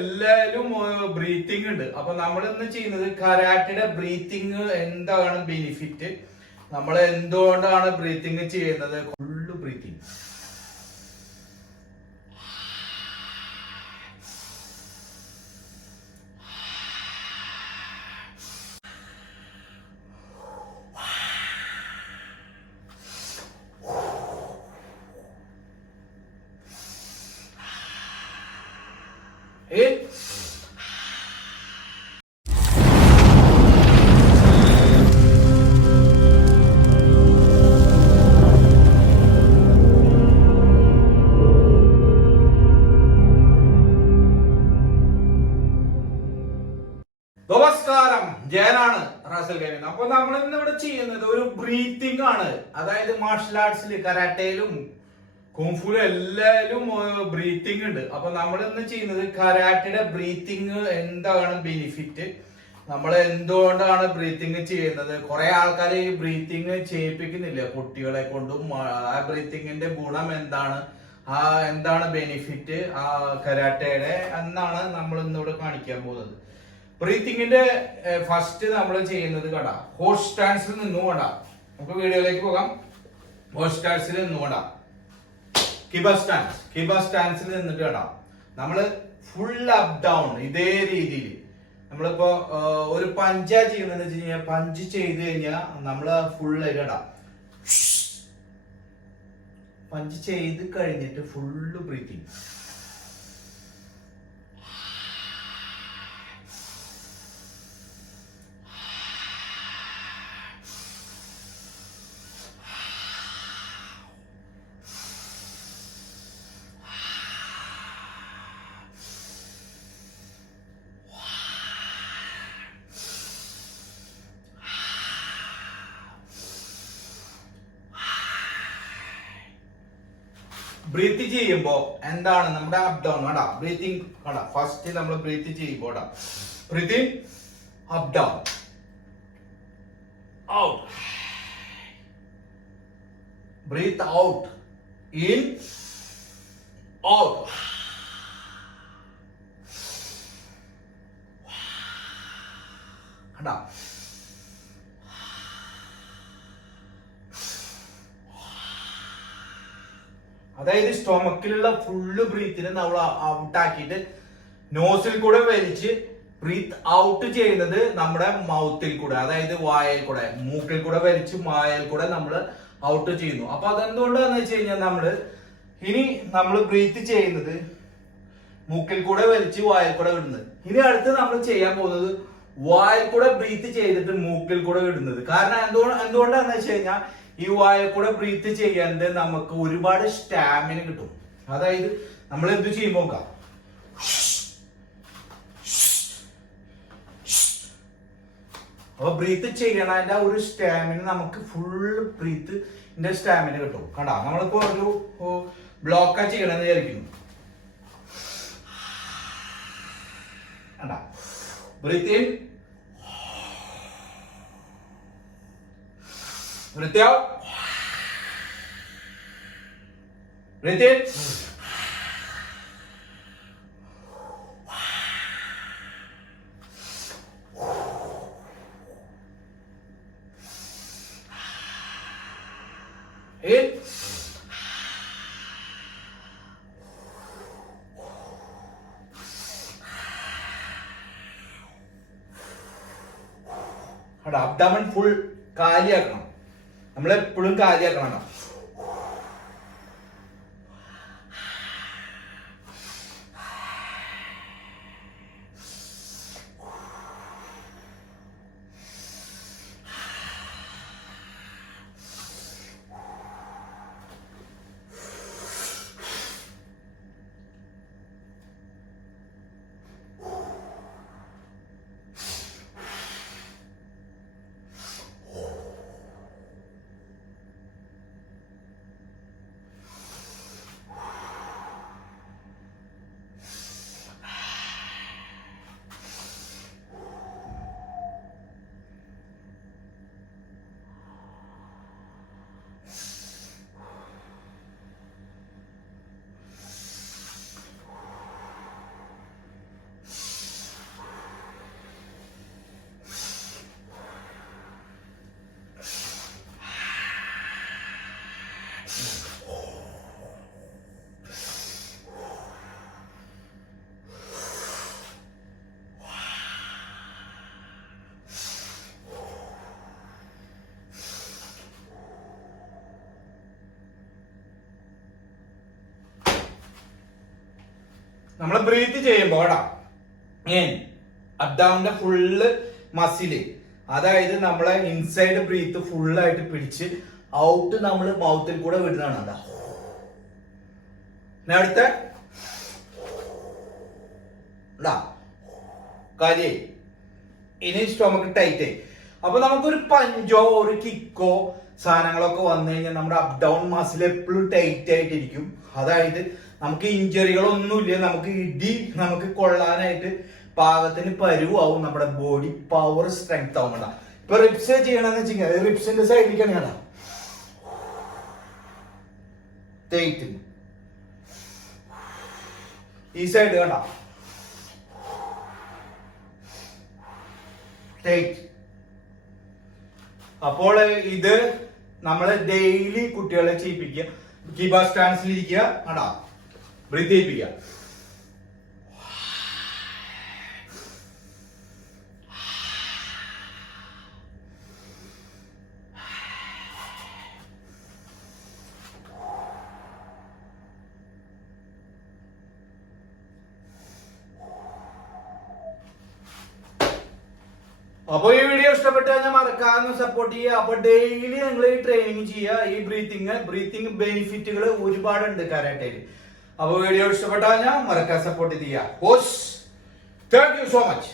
എല്ലാരും ബ്രീത്തിങ് ഉണ്ട്. അപ്പൊ നമ്മൾ ഇന്ന് ചെയ്യുന്നത് കരാട്ടയുടെ ബ്രീത്തിങ് എന്താണ് ബെനിഫിറ്റ്, നമ്മൾ എന്തുകൊണ്ടാണ് ബ്രീത്തിങ് ചെയ്യുന്നത്, ഫുള്ള് ബ്രീത്തിങ്. നമസ്കാരം, ജയനാണ് റാസൽ ഗെയിമിംഗ്. അപ്പൊ നമ്മൾ ഇന്ന് ഇവിടെ ചെയ്യുന്നത് ഒരു ബ്രീത്തിങ് ആണ്. അതായത് മാർഷൽ ആർട്സിൽ, കരാട്ടയിലും കുംഫുലും എല്ലാരും ബ്രീത്തിങ് ഉണ്ട്. അപ്പൊ നമ്മൾ ഇന്ന് ചെയ്യുന്നത് കരാട്ടയുടെ ബ്രീത്തിങ് എന്താണ് ബെനിഫിറ്റ്, നമ്മൾ എന്തുകൊണ്ടാണ് ബ്രീത്തിങ് ചെയ്യുന്നത്. കുറെ ആൾക്കാർ ഈ ബ്രീത്തിങ് ചെയ്യിപ്പിക്കുന്നില്ല കുട്ടികളെ കൊണ്ടും. ആ ബ്രീത്തിങ്ങിന്റെ ഗുണം എന്താണ്, എന്താണ് ബെനിഫിറ്റ് ആ കരാട്ടയുടെ എന്നാണ് നമ്മൾ ഇന്നിവിടെ കാണിക്കാൻ പോകുന്നത്. ബ്രീത്തിങ്ങിന്റെ ഫസ്റ്റ് നമ്മൾ ചെയ്യുന്നത് കടാ ഹോഴ്സ് സ്റ്റാൻസിൽ നിന്നുകൊണ്ടാ. നമുക്ക് വീഡിയോയിലേക്ക് പോകാം. ഹോഴ്സ് സ്റ്റാൻസിൽ നിന്നുകൊണ്ടാ കിബ സ്റ്റാൻസിൽ നിന്നിട്ട് കടാ നമ്മള് ഫുൾ അപ്പ് ഡൗൺ ഇതേ രീതിയിൽ. നമ്മളിപ്പോ ഒരു പഞ്ചാ ചെയ്യുന്നതെന്ന് വെച്ച് കഴിഞ്ഞാൽ പഞ്ച് ചെയ്ത് കഴിഞ്ഞാൽ നമ്മള് ഫുള്ള് കടാ പഞ്ച് ചെയ്ത് കഴിഞ്ഞിട്ട് ഫുള്ള് ബ്രീത്തിങ്. ബ്രീത്ത് ചെയ്യുമ്പോ എന്താണ് നമ്മുടെ അപ് ഡൗൺ കടാ ബ്രീത്തിങ് കടാ. ഫസ്റ്റ് നമ്മൾ ബ്രീത്ത് ചെയ്യുമ്പോ breathing up down out, breathe out in out, കടാ. അതായത് സ്റ്റൊമക്കിലുള്ള ഫുള്ള് ബ്രീത്തിനെ നമ്മൾ ഔട്ട് ആക്കിയിട്ട് നോസിൽ കൂടെ വലിച്ച് ബ്രീത്ത് ഔട്ട് ചെയ്യുന്നത് നമ്മുടെ മൗത്തിൽ കൂടെ, അതായത് വായയിൽ കൂടെ, മൂക്കിൽ കൂടെ വലിച്ച് വായയിൽ കൂടെ നമ്മൾ ഔട്ട് ചെയ്യുന്നു. അപ്പൊ അതെന്തുകൊണ്ടാന്ന് വെച്ച് കഴിഞ്ഞാൽ നമ്മൾ ബ്രീത്ത് ചെയ്യുന്നത് മൂക്കിൽ കൂടെ വലിച്ച് വായയിൽ കൂടെ വിടുന്നത്. ഇനി അടുത്ത് നമ്മൾ ചെയ്യാൻ പോകുന്നത് വായയിൽ കൂടെ ബ്രീത്ത് ചെയ്തിട്ട് മൂക്കിൽ കൂടെ വിടുന്നത്. കാരണം എന്തുകൊണ്ടാന്ന് വെച്ച് കഴിഞ്ഞാൽ ഈ വായയിൽ കൂടെ ബ്രീത്ത് ചെയ്യാണ്ട് നമുക്ക് ഒരുപാട് സ്റ്റാമിന കിട്ടും. അതായത് നമ്മൾ എന്ത് ചെയ്യുമ്പോ അപ്പൊ ബ്രീത്ത് ചെയ്യണതിന്റെ ഒരു സ്റ്റാമിന നമുക്ക് ഫുൾ ബ്രീത്തിന്റെ സ്റ്റാമിന കിട്ടും. കണ്ടാ നമ്മളിപ്പോ ഒരു ബ്ലോക്കാ ചെയ്യണമെന്ന് വിചാരിക്കുന്നു. കണ്ടാ breathe in, breathe out, breathe in, in, abdomen full കാലിയാക്കണം. നമ്മളെപ്പോഴും കാലിയാക്കണം. നമ്മൾ ബ്രീത്ത് ചെയ്യുമ്പോൾ അബ്ഡോമിന്റെ ഫുള്ള് മസില്, അതായത് നമ്മളെ ഇൻസൈഡ് ബ്രീത്ത് ഫുള്ളായിട്ട് പിടിച്ച് ഔട്ട് നമ്മൾ മൗത്തിൽ കൂടെ വിടുന്നതാണ്. അതാ അടുത്ത കാര്യേ. ഇനി സ്റ്റൊമക്ക് ടൈറ്റ്. അപ്പൊ നമുക്കൊരു പഞ്ചോ ഒരു കിക്കോ സാധനങ്ങളൊക്കെ വന്നു കഴിഞ്ഞാൽ നമ്മുടെ അപ് ഡൗൺ മസിൽ എപ്പോഴും ടൈറ്റ് ആയിട്ടിരിക്കും. അതായത് നമുക്ക് ഇഞ്ചറികളൊന്നുമില്ല, നമുക്ക് ഇടി നമുക്ക് കൊള്ളാനായിട്ട് പാകത്തിന് പരുവാവും, നമ്മുടെ ബോഡി പവർ സ്ട്രെങ്ത് ആവുന്ന. ഇപ്പൊ റിപ്സ് ചെയ്യണമെന്ന് വെച്ചാൽ റിപ്സിന്റെ സൈഡിലേക്കാണ് കേട്ടാ ടൈറ്റ്, ഈ സൈഡ് കണ്ട ടൈറ്റ്. അപ്പോൾ ഇത് നമ്മള് ഡെയിലി കുട്ടികളെ ചെയ്യിപ്പിക്കുക. കീബ സ്റ്റാൻസിൽ ഇരിക്കുക, കണ്ടാ ബ്രീത്ത് ചെയ്യിപ്പിക്കുക. അപ്പൊ ഈ വീഡിയോ ഇഷ്ടപ്പെട്ടു കഴിഞ്ഞാൽ മറക്കാതെ സപ്പോർട്ട് ചെയ്യുക. അപ്പൊ ഡെയിലി നിങ്ങൾ ഈ ട്രെയിനിങ് ചെയ്യുക. ഈ ബ്രീത്തിങ് ബെനിഫിറ്റുകൾ ഒരുപാടുണ്ട് കരാട്ടയിൽ. അപ്പൊ വീഡിയോ ഇഷ്ടപ്പെട്ടു കഴിഞ്ഞാൽ മറക്കാതെ സപ്പോർട്ട് ചെയ്യുക. Thank you so much.